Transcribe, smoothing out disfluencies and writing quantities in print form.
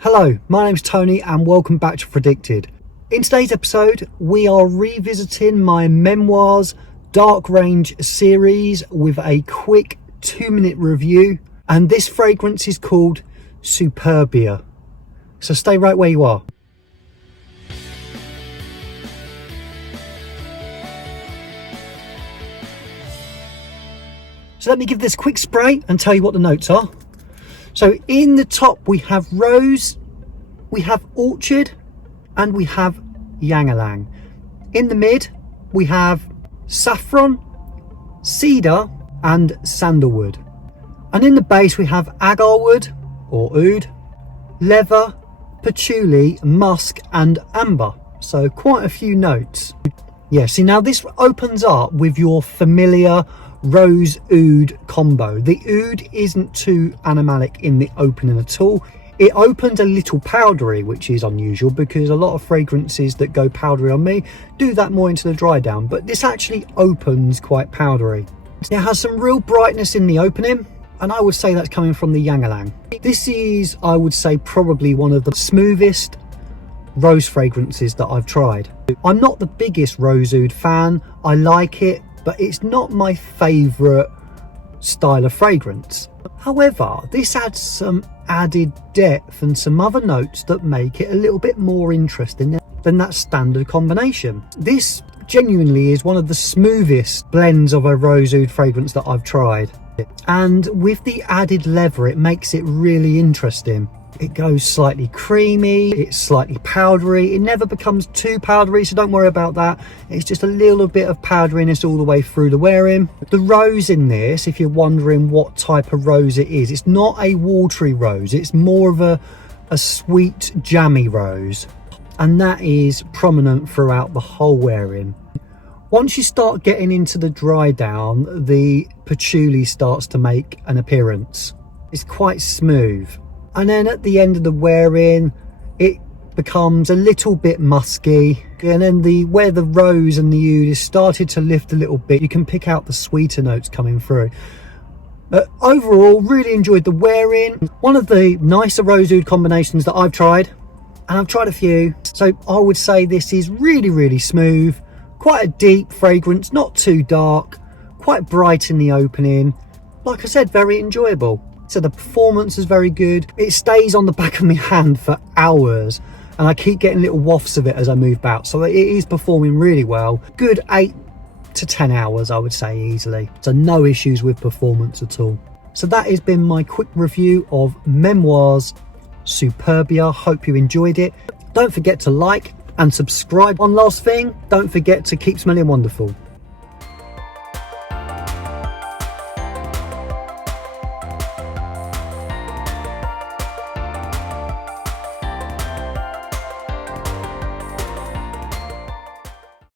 Hello, my name's Tony and welcome back to Fragdicted. In today's episode, we are revisiting my Memoize Dark Range series with a quick 2-minute review. And this fragrance is called Superbia. So stay right where you are. So let me give this a quick spray and tell you what the notes are. So in the top we have rose, we have orchard, and we have ylang-ylang. In the mid we have saffron, cedar and sandalwood. And in the base we have agarwood or oud, leather, patchouli, musk and amber. So quite a few notes. Yeah, see now this opens up with your familiar rose oud combo. The oud isn't too animalic in the opening at all. It opens a little powdery, which is unusual because a lot of fragrances that go powdery on me do that more into the dry down, but this actually opens quite powdery. It has some real brightness in the opening, and I would say that's coming from the ylang-ylang. This is, I would say, probably one of the smoothest rose fragrances that I've tried. I'm not the biggest rose oud fan. I like it, but it's not my favourite style of fragrance. However, this adds some added depth and some other notes that make it a little bit more interesting than that standard combination. This genuinely is one of the smoothest blends of a rose oud fragrance that I've tried. And with the added leather, it makes it really interesting. It goes slightly creamy, it's slightly powdery. It never becomes too powdery, so don't worry about that. It's just a little bit of powderiness all the way through the wearing. The rose in this, if you're wondering what type of rose it is, it's not a watery rose. It's more of a sweet, jammy rose. And that is prominent throughout the whole wearing. Once you start getting into the dry down, the patchouli starts to make an appearance. It's quite smooth. And then at the end of the wearing, it becomes a little bit musky. And then where the rose and the oud is started to lift a little bit, you can pick out the sweeter notes coming through. But overall, really enjoyed the wearing. One of the nicer rose oud combinations that I've tried, and I've tried a few. So I would say this is really, really smooth. Quite a deep fragrance, not too dark, quite bright in the opening. Like I said, very enjoyable. So the performance is very good. It stays on the back of my hand for hours and I keep getting little wafts of it as I move about. So it is performing really well. Good 8 to 10 hours, I would say, easily. So no issues with performance at all. So that has been my quick review of Memoize Superbia. Hope you enjoyed it. Don't forget to like and subscribe. One last thing, don't forget to keep smelling wonderful.